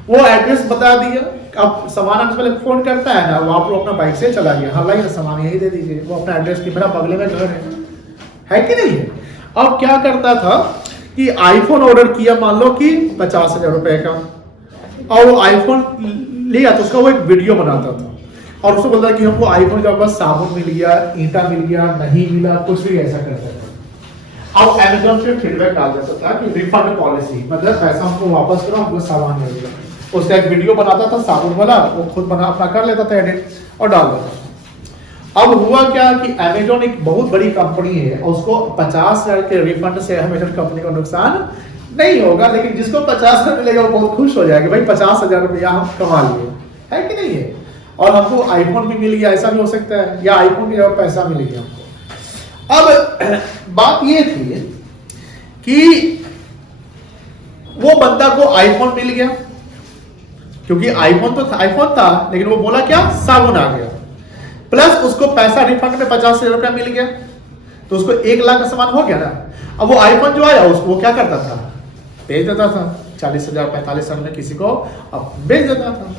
वो एड्रेस बता दिया। अब सामान आने से पहले फोन करता है ना, वो आप लोग अपना बाइक से चला गया, हाँ लाइए सामान यही दे दीजिए, वो अपना एड्रेस की मेरा बगले में घर है कि नहीं है? अब क्या करता था कि आईफोन ऑर्डर किया, मान लो कि 50,000 रुपए का, और वो आईफोन लिया तो उसका वो एक वीडियो बनाता था और उसको बोलता कि हमको आईफोन के पास साबुन मिल गया, ईंटा मिल गया, नहीं मिला, कुछ भी ऐसा करता था। अब अमेजोन से फीडबैक डाल देता था कि रिफंड पॉलिसी, मतलब पैसा हमको वापस करो, हमको सामान मिल गया। उसका एक वीडियो बनाता था साबुन वाला, वो खुद बना अपना कर लेता था एडिट और डाल देता। अब हुआ क्या कि अमेजोन एक बहुत बड़ी कंपनी है और उसको 50,000 के रिफंड से अमेजोन कंपनी को नुकसान नहीं होगा, लेकिन जिसको 50,000 मिलेगा वो बहुत खुश हो जाएगा, भाई 50,000 रुपया हम कमा लिए, है कि नहीं है? और हमको आईफोन भी मिल गया, ऐसा भी हो सकता है, या आईफोन की जगह पैसा मिल गया हमको। अब बात ये थी कि वो बंदा को आईफोन मिल गया, क्योंकि आईफोन तो आईफोन था, लेकिन वो बोला क्या, साबुन आ गया, प्लस उसको पैसा रिफंड में 50,000 रुपया मिल गया, तो उसको 1 लाख का सामान हो गया ना। अब वो आईफोन जो आया उसको क्या करता था, बेच देता था 40,000 45,000 में किसी को, अब बेच देता था।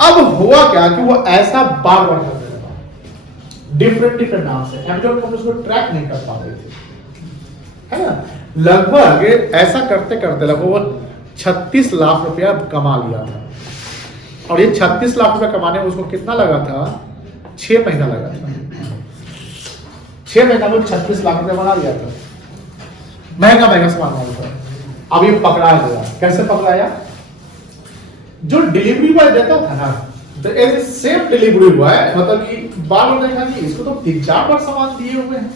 अब हुआ क्या कि वो ऐसा बार बार करता था, डिफरेंट डिफरेंट नाम से। अमेज़न को उसको ट्रैक नहीं कर पा रही थी, है ना। लगभग ऐसा करते करते लगभग वो 36 लाख रुपया कमा लिया था। और ये 36 लाख रुपया कमाने में उसको कितना लगा था? 6 महीना लगा था। 6 महीना में 36 लाख रुपया बना लिया था, महंगा महंगा सामान वाला था। अब ये पकड़ा गया। कैसे पकड़ाया? जो डिलीवरी बॉय देता था ना, तो ऐसे सेम डिलीवरी बॉय, मतलब कि बार बार देखा कि इसको तो 3-4 बार सामान दिए हुए हैं,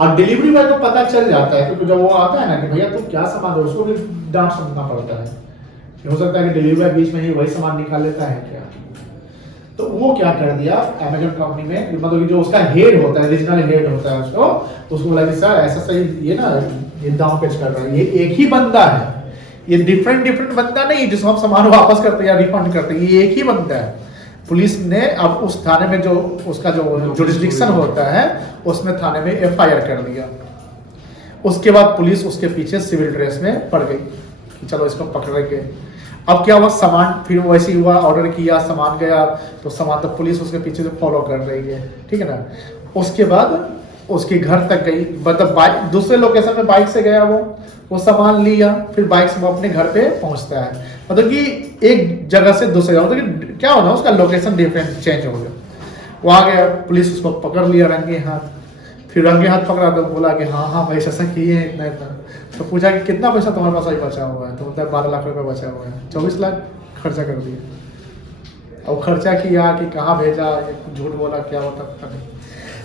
और डिलीवरी बॉय को पता चल जाता है, क्योंकि जब वो आता है ना कि भैया तुम क्या सामान दो, उसको भी डांट सुनना पड़ता है। हो सकता है कि डिलीवरी बॉय बीच में ही वही सामान निकाल लेता है क्या। तो वो क्या कर दिया अमेज़न कंपनी में, मतलब कि जो उसका हेड होता है, रीजनल हेड होता है, उसको बोला कि सर ऐसा सही ये ना ये दाम पेश कर रहा है, ये एक ही बंदा है, ये डिफरेंट डिफरेंट बंदा नहीं जिसको हम सामान वापस करते हैं या रिफंड करते हैं, ये एक ही बंदा है। पुलिस ने अब उस थाने में जो उसका जो जुरिस्डिक्शन होता है उसमें थाने में एफआईआर कर दिया। उसके बाद पुलिस उसके पीछे सिविल ड्रेस में पड़ गई कि चलो इसको पकड़ेंगे। अब क्या हुआ, सामान फिर वैसे ही हुआ, ऑर्डर किया, सामान गया, तो सामान तो पुलिस उसके पीछे से फॉलो कर रही है, ठीक है ना। उसके बाद उसके घर तक गई, मतलब बाइक दूसरे लोकेशन में बाइक से गया, वो सामान लिया, फिर बाइक से वो अपने घर पे पहुंचता है, मतलब कि एक जगह से दूसरे जगह, मतलब कि क्या होना उसका लोकेशन डिफरेंट चेंज हो गया। वो आ गया, पुलिस उसको पकड़ लिया रंगे हाथ, फिर रंगे हाथ पकड़ा तो बोला कि हाँ हाँ भाई ऐसा किए हैं इतना इतना। तो पूछा कि कितना पैसा तुम्हारे पास अभी बचा हुआ है, तो मतलब 12 लाख रुपए बचा हुआ है, 24 लाख खर्चा कर दिया। और खर्चा किया कि कहाँ भेजा, झूठ बोला, क्या होता पता नहीं।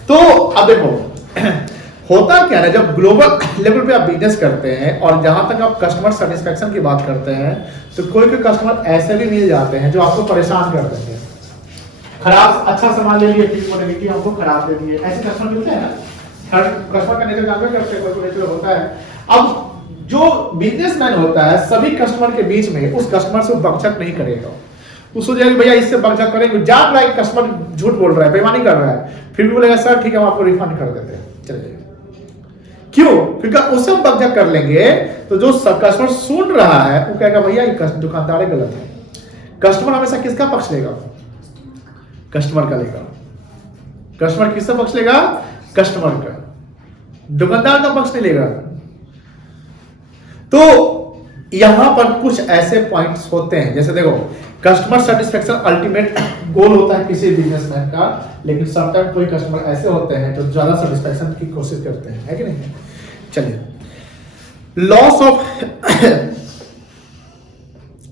तो अब देखो होता क्या है, जब ग्लोबल लेवल पे आप बिजनेस करते हैं और जहां तक आप कस्टमर सेटिस्फेक्शन की बात करते हैं, तो कोई कोई कस्टमर ऐसे भी मिल जाते हैं जो आपको परेशान कर देते हैं। खराब अच्छा सामान ले लिए, ठीक क्वालिटी हमको खराब दे दिए, ऐसे कस्टमर मिलते हैं ना। हर कस्टमर का नेचर जानते करते हैं, कोई नेचर होता है। अब जो बिजनेसमैन होता है सभी कस्टमर के बीच में उस कस्टमर से बकझक नहीं करेगा। वो सोचेगा भैया इससे बकझक करेंगे, जान रहा है कस्टमर झूठ बोल रहा है, बेईमानी कर रहा है, फिर भी बोलेगा सर ठीक है हम आपको रिफंड कर देते हैं, चलिए। क्यों? क्योंकि उससे हम बकझक कर लेंगे तो जो कस्टमर सुन रहा है वो कहेगा भैया ये दुकानदार गलत है। कस्टमर हमेशा किसका पक्ष लेगा? कस्टमर का लेगा। कस्टमर किसका पक्ष लेगा? कस्टमर का, दुकानदार का पक्ष नहीं लेगा। तो यहां पर कुछ ऐसे पॉइंट्स होते हैं, जैसे देखो कस्टमर सेटिस्फेक्शन अल्टीमेट गोल होता है किसी बिजनेसमैन का, लेकिन समटाइम कोई कस्टमर ऐसे होते हैं जो ज्यादा सेटिस्फेक्शन की कोशिश करते हैं, है कि नहीं? चलिए, लॉस ऑफ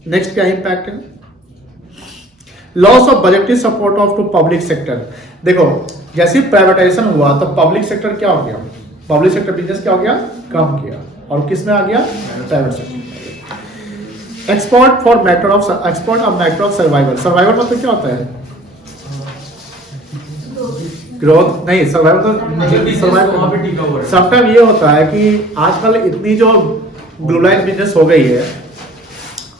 नेक्स्ट क्या इंपैक्ट है? Loss of budgetary support of to public sector. देखो जैसे प्राइवेटाइजेशन हुआ तो पब्लिक सेक्टर क्या हो गया? पब्लिक सेक्टर बिजनेस क्या हो गया? कम किया, और किस में आ गया? Private sector. Export for matter of export of matter of survival. Survival मतलब क्या होता है? ग्रोथ नहीं, सर्वाइवल तो सर्वाइवल। समटाइम ये होता है कि आजकल इतनी जो ग्लोबलाइज बिजनेस हो गई है,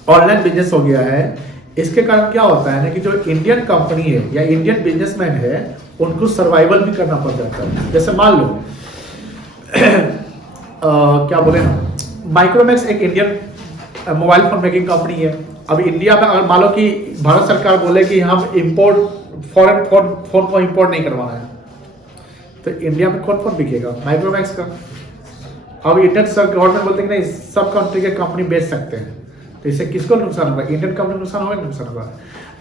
ऑनलाइन बिजनेस हो गया है, इसके कारण क्या होता है ना कि जो इंडियन कंपनी है या इंडियन बिजनेसमैन है उनको सर्वाइवल भी करना पड़ जाता है। जैसे मान लो क्या बोले ना, माइक्रोमैक्स एक Indian mobile phone making company है। अब इंडिया में अगर मान लो कि भारत सरकार बोले कि हम इंपोर्ट फॉरेन फोन को इंपोर्ट नहीं करवाना है, तो इंडिया में कौन फोन बिकेगा? माइक्रोमैक्स का। अब इंडियन गवर्नमेंट बोलते हैं कि नहीं सब कंट्री के कंपनी बेच सकते हैं, तो इससे किसको नुकसान होगा? इंडियन कंपनी को नुकसान होगा, नुकसान होगा।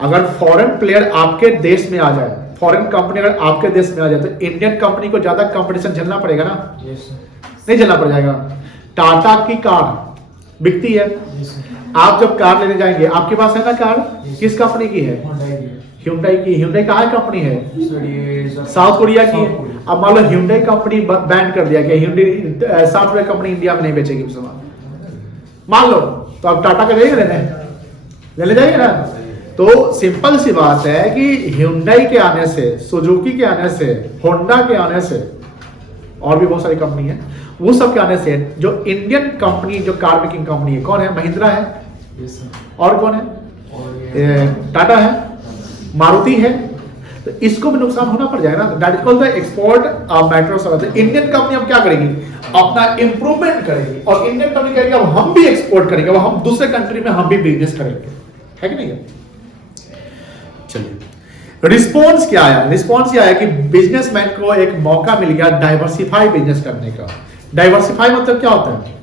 अगर फॉरेन प्लेयर आपके देश में आ जाए, फॉरेन कंपनी अगर आपके देश में आ जाए, तो इंडियन कंपनी को ज्यादा कंपटीशन झेलना पड़ेगा ना? नहीं झेलना पड़ जाएगा। टाटा की कार बिकती है, आप जब कार लेने जाएंगे आपके पास है ना कार, किस कंपनी की है? Hyundai की। Hyundai कहाँ कंपनी है? साउथ कोरिया की है। अब मान लो Hyundai कंपनी बैन कर दिया कि Hyundai south Korea company India में नहीं बेचेगी सामान, मान लो, तो अब टाटा का जाइए लेने जाइए ना। तो सिंपल सी बात है कि Hyundai के आने से, सुजुकी के आने से, होंडा के आने से, और भी बहुत सारी कंपनी है, वो सब के आने से जो इंडियन कंपनी जो कार मेकिंग कंपनी है, कौन है? महिंद्रा है, और कौन है? टाटा है, मारुति है। तो इसको भी नुकसान होना पड़ जाएगा ना। That is called the export matter of service. Indian company अब क्या करेगी? अपना इंप्रूवमेंट करेगी, और इंडियन कंपनी कहेगी अब हम भी एक्सपोर्ट करेंगे, अब हम दूसरे कंट्री में हम भी बिजनेस करेंगे, है कि नहीं है? चलिए, रिस्पॉन्स क्या आया? रिस्पॉन्स ये आया कि बिजनेसमैन को एक मौका मिल गया डाइवर्सिफाई बिजनेस करने का। डाइवर्सिफाई मतलब क्या होता है?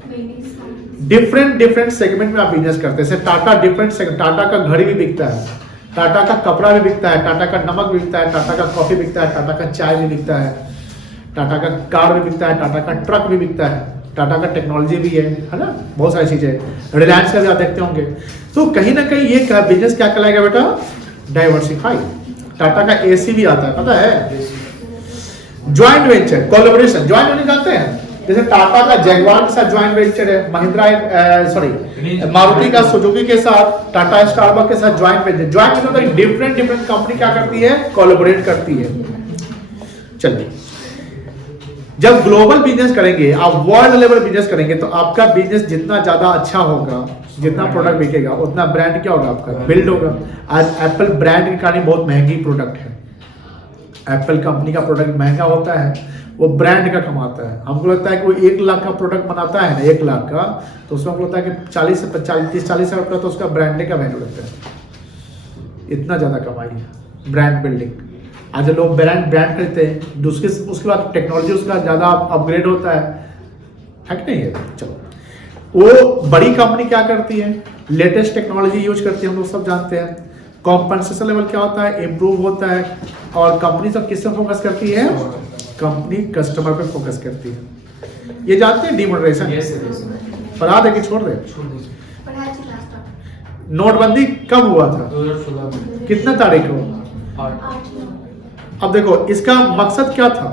डिफरेंट सेगमेंट में आप बिजनेस करते हैं। जैसे टाटा डिफरेंट सेगमेंट, टाटा का घड़ी भी बिकता है, टाटा का कपड़ा भी बिकता है, टाटा का नमक भी बिकता है, टाटा का कॉफी बिकता है, टाटा का चाय भी बिकता है, टाटा का कार भी बिकता है, टाटा का ट्रक भी बिकता है, टाटा का टेक्नोलॉजी भी है ना, बहुत सारी चीजें। रिलायंस का भी आप देखते होंगे। तो कहीं ना कहीं ये बिजनेस क्या कहलाएगा बेटा? डाइवर्सिफाई। टाटा का एसी भी आता है, पता है? Joint venture, collaboration. Joint venture जानते हैं? जैसे टाटा का जैगवार के साथ ज्वाइंट वेंचर है, महिंद्रा मारुति का सुजुकी के साथ, टाटा स्टारबक्स के साथ ज्वाइंट वेंचर। ज्वाइंट वेंचर मतलब डिफरेंट कंपनी क्या करती है? कोलैबोरेट करती है। चलिए, जब ग्लोबल बिजनेस करेंगे, आप वर्ल्ड लेवल बिजनेस करेंगे, तो आपका बिजनेस जितना ज्यादा अच्छा होगा, जितना प्रोडक्ट बिकेगा, उतना ब्रांड क्या होगा? आपका बिल्ड होगा। आज एप्पल ब्रांड के कारण बहुत महंगी प्रोडक्ट है। एप्पल कंपनी का प्रोडक्ट महंगा होता है, वो ब्रांड का कमाता है। हमको लगता है कि वो 1 लाख का प्रोडक्ट बनाता है ना, 1 लाख का, तो उसमें हमको लगता है कि 40 हजार रुपया तो उसका ब्रांड का वैल्यू लगता है। इतना ज्यादा कमाई है ब्रांड बिल्डिंग। आज लोग ब्रांड खरीदते हैं, उसके बाद टेक्नोलॉजी उसका ज्यादा अपग्रेड होता है कि नहीं है? चलो, वो बड़ी कंपनी क्या करती है? लेटेस्ट टेक्नोलॉजी यूज करती है, हम लोग सब जानते हैं। कॉम्पनसेशन लेवल क्या होता है? इम्प्रूव होता है। और कंपनी सब किस पे फोकस करती है? कंपनी कस्टमर पे फोकस करती है। ये जानते हैं डिमोनेटाइजेशन? पढ़ा दे कि छोड़ दे? नोटबंदी कब हुआ था? 2016 कितने तारीख को? 8। अब देखो इसका मकसद क्या था?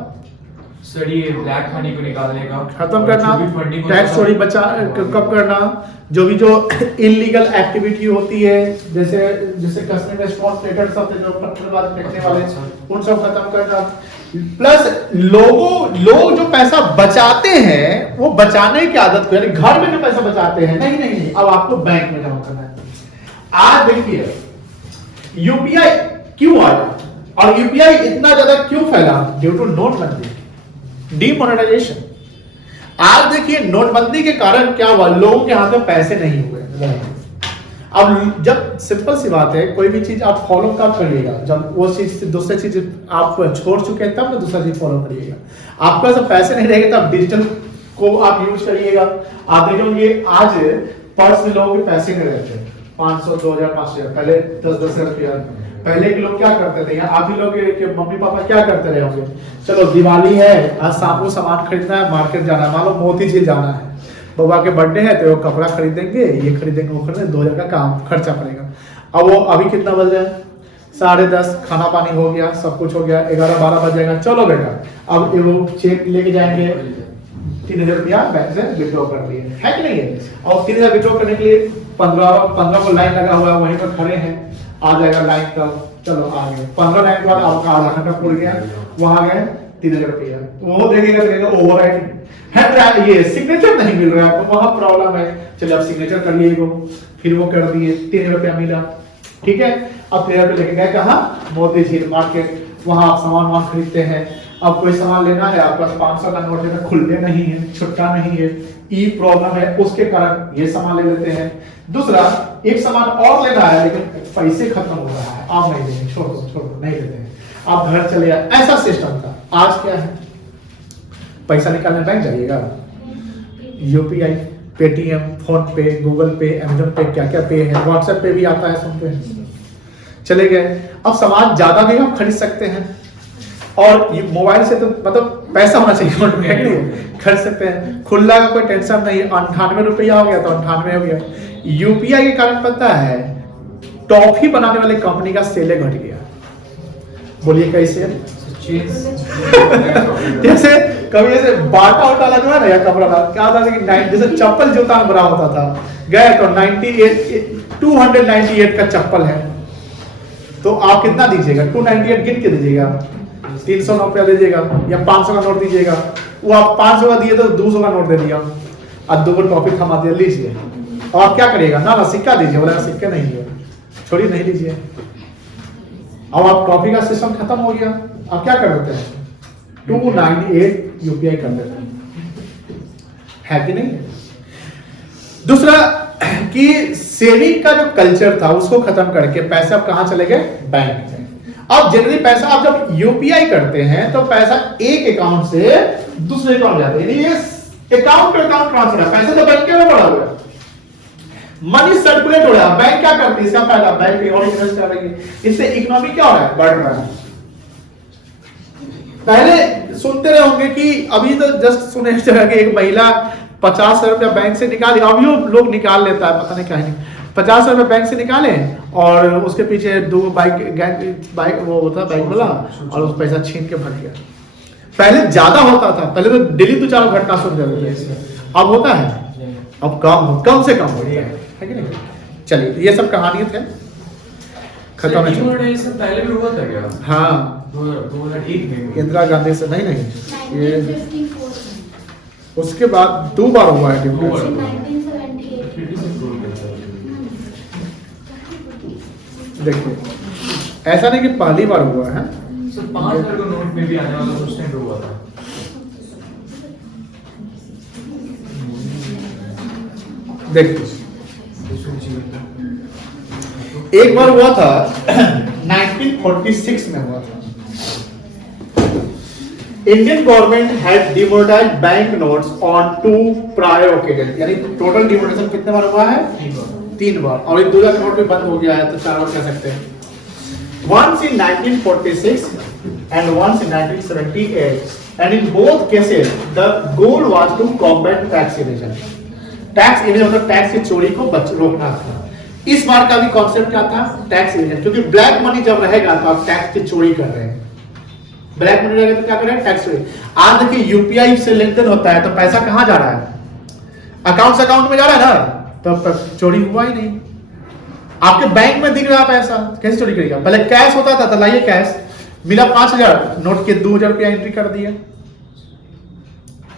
सर ये ब्लैक मनी को निकालने का खत्म और करना, जो भी funding होता टैक्स था, चोरी बचा कब करना, जो भी जो इलीगल एक्टिविटी होती है जैसे जैसे कसने में स्टॉक ट्रेडर सब थे जो पत्थरबाज फेंकने वाले, उन सब खत्म करना। प्लस लोग जो पैसा बचाते हैं वो बचाने की आदत को, यानी घर में जो पैसा बचाते हैं, नहीं नहीं नहीं, अब आपको बैंक में जमा करना है। आज देखिए यूपीआई क्यों आया और यूपीआई इतना ज्यादा क्यों फैला, ड्यू टू नोटबंदी, डीमोनेटाइजेशन। आज देखिए नोटबंदी के कारण क्या हुआ, लोगों के हाथ में पैसे नहीं हुए। अब जब सिंपल सी बात है, कोई भी चीज आप फॉलो कब करिएगा, जब वो चीज से दूसरी चीज आप छोड़ चुके हैं तब ना दूसरा चीज फॉलो करिएगा। आपके पास पैसे नहीं रहेंगे तब डिजिटल को आप यूज करिएगा। आप देखोगे आज पर्स में लोगों के पैसे नहीं रहते, 500 2000 5000, पहले 10-10 रुपया। पहले के लोग क्या करते थे, आप ही लोग के मम्मी पापा क्या करते रहे होंगे, चलो दिवाली है आज शाम को सामान खरीदना है, मार्केट जाना है, मान लो मोती झील जाना है, बाबा के बर्थडे है तो वो कपड़ा खरीदेंगे, ये खरीदेंगे, वो खरीदेंगे, 2000 का काम खर्चा पड़ेगा। अब वो अभी कितना बज रहा है, 10:30, खाना पानी हो गया, सब कुछ हो गया, 11-12 बज जाएगा, चलो बेटा अब वो चेक लेके जाएंगे, 3000 रुपया बैंक से विड्रॉ कर लिए, है कि नहीं है। और 3000 विड्रॉ करने के लिए 15 को लाइन लगा हुआ है, वहीं पर खड़े हैं, आ जाएगा लाइन तब, चलो आ गए, 15 लाइन के बाद आपका आधा घंटा पूर गया, वहां गए 3000 रुपया, वो देखेगा ओवरराइट है, ये सिग्नेचर नहीं मिल रहा है आपको, वहां प्रॉब्लम है, चलिए आप सिग्नेचर कर लिए, फिर वो कर दिए, 3000 रुपया मिला, ठीक है। अब 3000 रुपया लेके गए कहाँ, मोती झील मार्केट, वहां आप सामान खरीदते हैं। अब कोई सामान लेना है, आपके पास 500 का नोट है, खुलते नहीं है, छुट्टा नहीं है, ई प्रॉब्लम है, उसके कारण ये सामान ले लेते हैं। दूसरा एक सामान और लेना है लेकिन पैसे खत्म हो रहा है, आप नहीं लेंगे, छोड़ दो नहीं लेते हैं, आप घर चले आए, ऐसा सिस्टम था। आज क्या है, पैसा निकालने बैंक जाइएगा, यूपीआई, पेटीएम, फोन पे, गूगल पे, अमेजन पे, क्या क्या पे है, व्हाट्सएप पे भी आता है, सुन पे चले गए। अब सामान ज्यादा भी आप खरीद सकते हैं, और ये मोबाइल से तो मतलब पैसा होना चाहिए, खरीद सकते हैं, खुला का कोई टेंशन नहीं। 98 रुपया हो गया तो 98 हो गया। यूपीआई के कारण पता है टॉफी बनाने वाले कंपनी का सेल घट गया, बोलिए कैसे। जैसे कभी ऐसे बाटा उटा लगा ना या कपड़ा क्या था कि जैसे चप्पल जूता में बड़ा होता था, गए तो 298 का चप्पल है, तो आप कितना दीजिएगा, 298 गिन के दीजिएगा, 300 रुपया दीजिएगा या 500 का नोट दीजिएगा। वो आप 500 का दिए तो 200 का नोट दे दिया, अब 2 टॉपिक थमा दिया, लीजिए। और आप क्या करिएगा, ना सिक्का दीजिए, बोला सिक्का नहीं है, छोड़िए नहीं लीजिए। अब आप टॉपिक का सिस्टम खत्म हो गया, आप क्या कर देते हैं, 298 यूपीआई कर देते हैं, है कि नहीं। दूसरा कि सेविंग का जो कल्चर था उसको खत्म करके पैसे अब कहां चले गए, बैंक में। अब जनरली पैसा आप जब यूपीआई करते हैं तो पैसा एक अकाउंट से दूसरे अकाउंट जाते हैं, ये अकाउंट टू अकाउंट ट्रांसफर है, पैसा तो बैंक में पड़ा हुआ है, मनी सर्कुलेट हो रहा है। बैंक क्या करती है, इसका फायदा बैंक और इन्वेस्ट कर रही है, इससे इकोनॉमी क्या हो रहा है, बढ़ रहा है। पहले सुनते रहे होंगे कि अभी तो जस्ट सुने कि एक महिला 50 रुपया बैंक से निकाली, अभी लोग निकाल लेता है, पता नहीं क्या नहीं, 50 रुपया बैंक से निकाले और उसके पीछे 2 बाइक वो होता बाइक वाला, और उस पैसा छीन के भाग गया। पहले ज्यादा होता था, पहले तो डेली 2-4 घटना सुनते थे, अब होता है, अब कम से कम होता है कि नहीं। चलिए ये सब कहानी थे, खत्म है। पहले भी हुआ था क्या? हाँ 2001 में इंदिरा गांधी से नहीं ये उसके बाद 2 बार हुआ है देखिए, ऐसा नहीं कि पहली बार हुआ है। सर 5,000 का नोट में भी आने वाला उस टाइम पे हुआ था। देखिए एक बार हुआ था 1946 में हुआ था। Indian government had demonetized bank notes on 2 prior occasion, यानी टोटल डिमोनेटाइजेशन कितने बार हुआ है, 3 बार। और ये 2000 नोट भी बंद हो गया है तो 4 बार कह सकते हैं। Once in 1946 and once in 1978, and in both cases the goal was to combat tax evasion. Tax evasion मतलब टैक्स की चोरी को रोकना था। इस बार का भी कॉन्सेप्ट क्या था, टैक्स इवेजन, क्योंकि ब्लैक मनी जब रहेगा तो आप टैक्स की चोरी कर रहे हैं। ब्लैक मनी रहेगा तो क्या करें, टैक्स चोरी। आज देखिए यूपीआई से लेन देन होता है तो पैसा कहाँ जा रहा है, अकाउंट से अकाउंट में जा रहा है ना, तो चोरी हुआ ही नहीं। आपके बैंक में दिख रहा पैसा, कैसे चोरी करेगा? पहले कैश होता था तो लाइए कैश मिला 5,000, नोट के 2,000 रुपया एंट्री कर दिया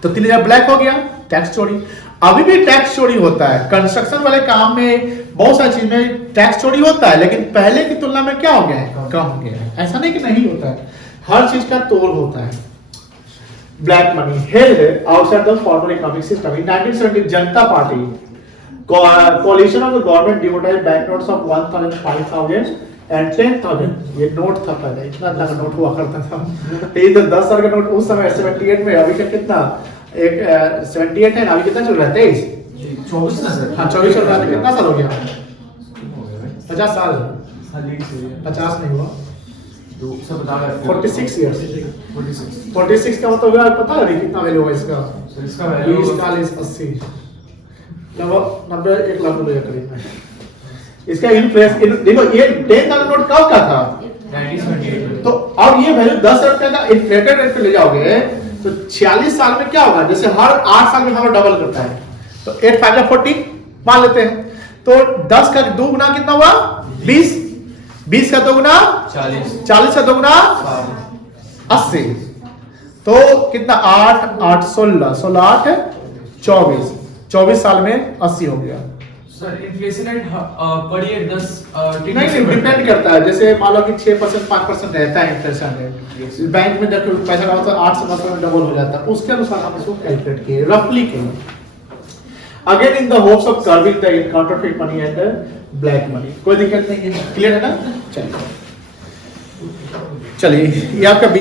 तो 3,000 ब्लैक हो गया, टैक्स चोरी। अभी भी टैक्स चोरी होता है कंस्ट्रक्शन वाले काम में, बहुत सारी चीज में टैक्स चोरी होता है, लेकिन पहले की तुलना में क्या हो गया है, कम हो गया है। ऐसा नहीं कि नहीं होता है, हर चीज का तोल होता है। Black money held outside the formal economic system in 1970 Janata party coalition of the government demonetized banknotes of 1,000, 5,000 and 10,000। ये नोट था पहले, इतना का नोट हुआ करता था। ये तो 10,000 का नोट उस समय 78 में, अभी का कितना, एक 78 है, अभी कितना चल रहा है, 23 24 ना सर? हाँ 24 चल रहा है। कितना साल हो गया, 50 साल, खाली से 50 नहीं हुआ, दो सब बता रहे 46 ईयर्स। 46 46 का मतलब हुआ, पता है कितना वैल्यू होगा इसका, सर इसका वैल्यू 20, 40, 80, लगभग 90, 1 लाख रुपए करीब में इसका इन्फ्लेशन। देखो ये 10,000 नोट कब का था, 1978 में। तो अब ये वैल्यू 10,000 रुपए का इन्फ्लेटेड रेट पे ले जाओगे तो 46 साल में क्या होगा, जैसे हर 8 साल में हमारा डबल करता है, तो 8 5 या 40 मान लेते हैं, तो 10 का 2 गुना कितना हुआ, 20, 20 का 2 गुना 40 40 का 2 गुना 80, तो कितना 8 8 16 16 8 24, 24 साल में 80 हो गया। Sir inflation rate per year 10 नहीं डिपेंड करता है, जैसे मान लो कि 6% 5% रहता है इन्फ्लेशन रेट, बैंक में जब पैसा लगाओ तो 8 से 10% डबल हो जाता है, उसके अनुसार हम इसको कैलकुलेट किए, रफली किए। Again in the hopes of curbing the counterfeit money and black money. कोई दिक्कत नहीं है, क्लियर है ना? चलिए ये आपका